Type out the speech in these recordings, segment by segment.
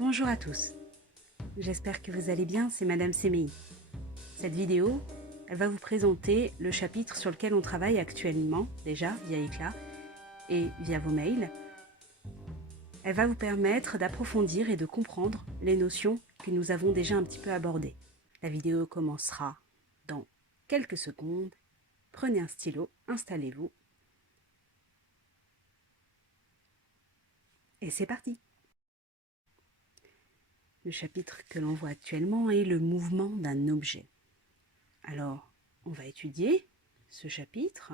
Bonjour à tous, j'espère que vous allez bien, c'est Madame CMI. Cette vidéo, elle va vous présenter le chapitre sur lequel on travaille actuellement, déjà via Éclat et via vos mails. Elle va vous permettre d'approfondir et de comprendre les notions que nous avons déjà un petit peu abordées. La vidéo commencera dans quelques secondes. Prenez un stylo, installez-vous. Et c'est parti! Le chapitre que l'on voit actuellement est le mouvement d'un objet. Alors, on va étudier ce chapitre.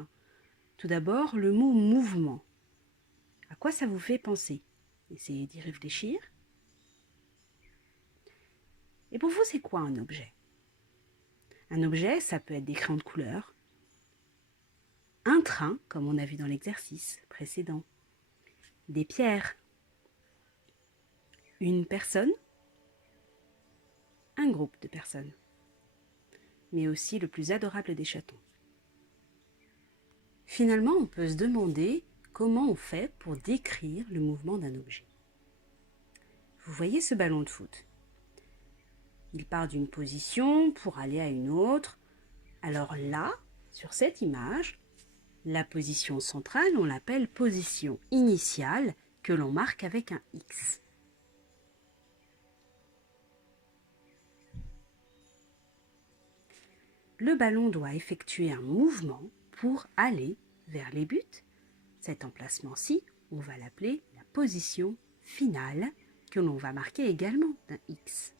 Tout d'abord, le mot mouvement. À quoi ça vous fait penser? Essayez d'y réfléchir. Et pour vous, c'est quoi un objet? Un objet, ça peut être des crayons de couleur, un train, comme on a vu dans l'exercice précédent, des pierres, une personne, un groupe de personnes, mais aussi le plus adorable des chatons. Finalement, on peut se demander comment on fait pour décrire le mouvement d'un objet. Vous voyez ce ballon de foot? Il part d'une position pour aller à une autre. Alors là, sur cette image, la position centrale, on l'appelle position initiale que l'on marque avec un X. Le ballon doit effectuer un mouvement pour aller vers les buts. Cet emplacement-ci, on va l'appeler la position finale que l'on va marquer également d'un X.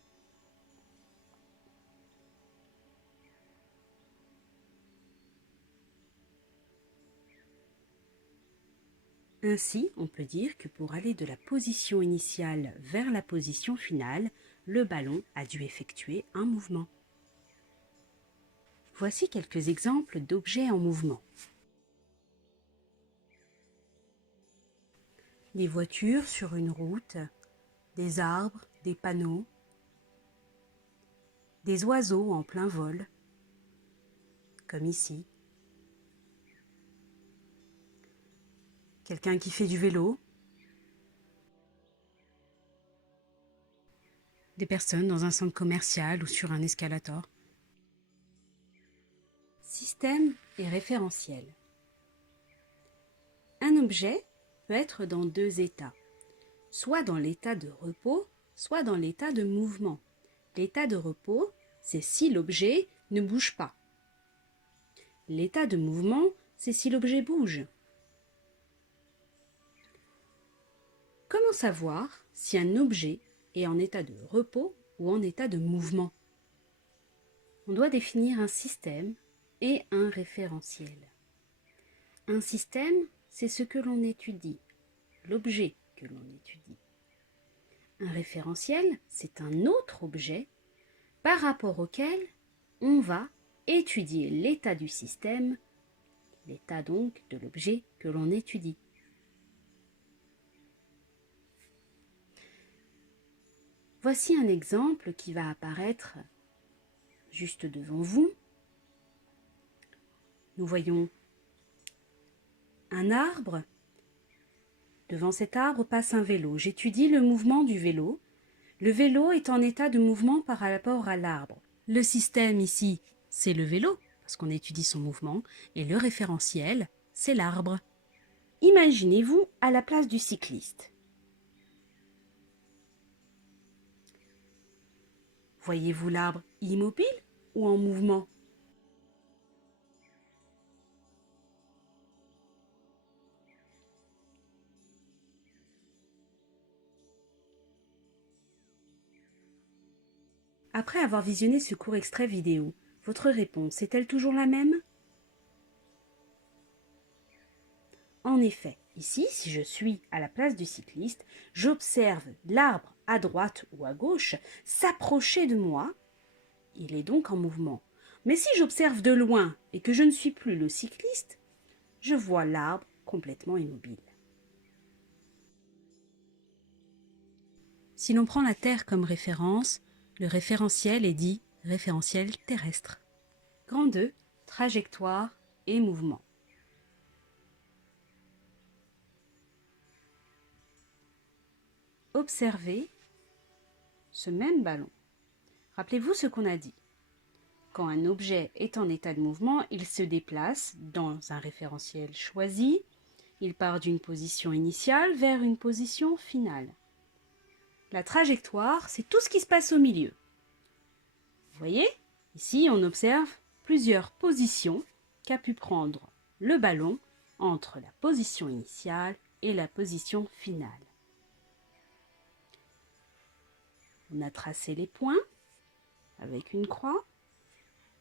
Ainsi, on peut dire que pour aller de la position initiale vers la position finale, le ballon a dû effectuer un mouvement. Voici quelques exemples d'objets en mouvement. Des voitures sur une route, des arbres, des panneaux, des oiseaux en plein vol, comme ici. Quelqu'un qui fait du vélo, des personnes dans un centre commercial ou sur un escalator. Système et référentiel. Un objet peut être dans deux états, soit dans l'état de repos, soit dans l'état de mouvement. L'état de repos, c'est si l'objet ne bouge pas. L'état de mouvement, c'est si l'objet bouge. Comment savoir si un objet est en état de repos ou en état de mouvement? On doit définir un système et un référentiel. Un système, c'est ce que l'on étudie, l'objet que l'on étudie. Un référentiel, c'est un autre objet par rapport auquel on va étudier l'état du système, l'état donc de l'objet que l'on étudie. Voici un exemple qui va apparaître juste devant vous. Nous voyons un arbre. Devant cet arbre passe un vélo. J'étudie le mouvement du vélo. Le vélo est en état de mouvement par rapport à l'arbre. Le système ici, c'est le vélo, parce qu'on étudie son mouvement, et le référentiel, c'est l'arbre. Imaginez-vous à la place du cycliste. Voyez-vous l'arbre immobile ou en mouvement? Après avoir visionné ce court extrait vidéo, votre réponse est-elle toujours la même? En effet, ici, si je suis à la place du cycliste, j'observe l'arbre à droite ou à gauche s'approcher de moi. Il est donc en mouvement. Mais si j'observe de loin et que je ne suis plus le cycliste, je vois l'arbre complètement immobile. Si l'on prend la Terre comme référence, le référentiel est dit référentiel terrestre. Grand 2, trajectoire et mouvement. Observez ce même ballon. Rappelez-vous ce qu'on a dit. Quand un objet est en état de mouvement, il se déplace dans un référentiel choisi. Il part d'une position initiale vers une position finale. La trajectoire, c'est tout ce qui se passe au milieu. Vous voyez, ici, on observe plusieurs positions qu'a pu prendre le ballon entre la position initiale et la position finale. On a tracé les points avec une croix.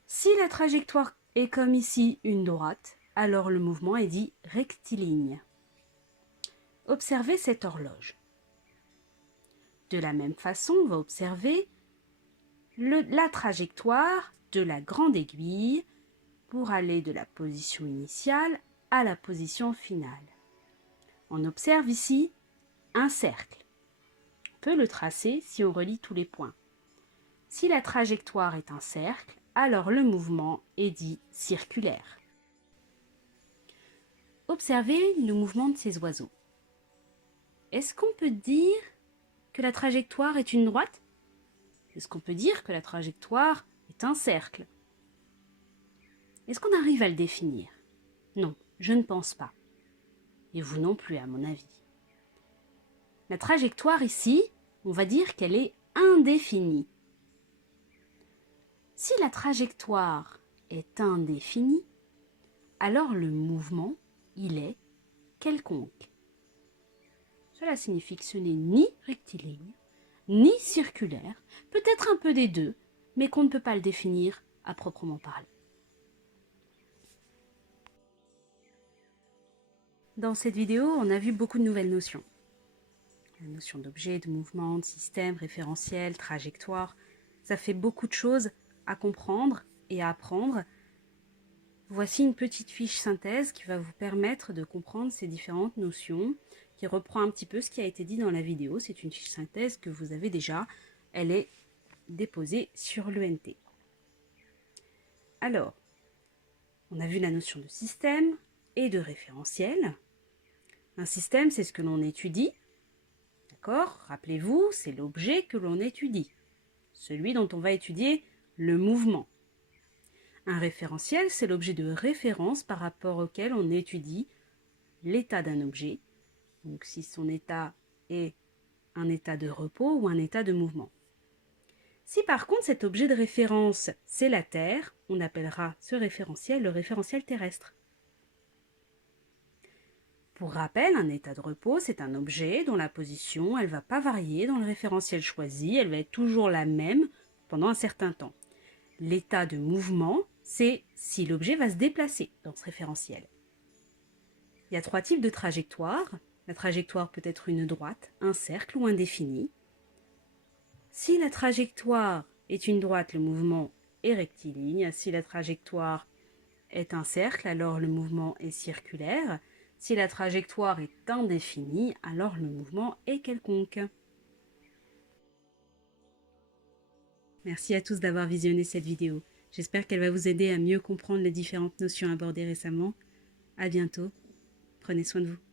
Si la trajectoire est comme ici une droite, alors le mouvement est dit rectiligne. Observez cette horloge. De la même façon, on va observer la trajectoire de la grande aiguille pour aller de la position initiale à la position finale. On observe ici un cercle. On peut le tracer si on relie tous les points. Si la trajectoire est un cercle, alors le mouvement est dit circulaire. Observez le mouvement de ces oiseaux. Est-ce qu'on peut dire que la trajectoire est une droite? Est-ce qu'on peut dire que la trajectoire est un cercle? Est-ce qu'on arrive à le définir? Non, je ne pense pas. Et vous non plus, à mon avis. La trajectoire ici, on va dire qu'elle est indéfinie. Si la trajectoire est indéfinie, alors le mouvement, il est quelconque. Cela signifie que ce n'est ni rectiligne, ni circulaire, peut-être un peu des deux, mais qu'on ne peut pas le définir à proprement parler. Dans cette vidéo, on a vu beaucoup de nouvelles notions. La notion d'objet, de mouvement, de système, référentiel, trajectoire, ça fait beaucoup de choses à comprendre et à apprendre. Voici une petite fiche synthèse qui va vous permettre de comprendre ces différentes notions, qui reprend un petit peu ce qui a été dit dans la vidéo. C'est une fiche synthèse que vous avez déjà, elle est déposée sur l'ENT. Alors, on a vu la notion de système et de référentiel. Un système, c'est ce que l'on étudie. D'accord? Rappelez-vous, c'est l'objet que l'on étudie, celui dont on va étudier le mouvement. Un référentiel, c'est l'objet de référence par rapport auquel on étudie l'état d'un objet, donc si son état est un état de repos ou un état de mouvement. Si par contre cet objet de référence, c'est la Terre, on appellera ce référentiel le référentiel terrestre. Pour rappel, un état de repos, c'est un objet dont la position, elle ne va pas varier dans le référentiel choisi, elle va être toujours la même pendant un certain temps. L'état de mouvement, c'est si l'objet va se déplacer dans ce référentiel. Il y a 3 types de trajectoires. La trajectoire peut être une droite, un cercle ou indéfinie. Si la trajectoire est une droite, le mouvement est rectiligne. Si la trajectoire est un cercle, alors le mouvement est circulaire. Si la trajectoire est indéfinie, alors le mouvement est quelconque. Merci à tous d'avoir visionné cette vidéo. J'espère qu'elle va vous aider à mieux comprendre les différentes notions abordées récemment. À bientôt. Prenez soin de vous.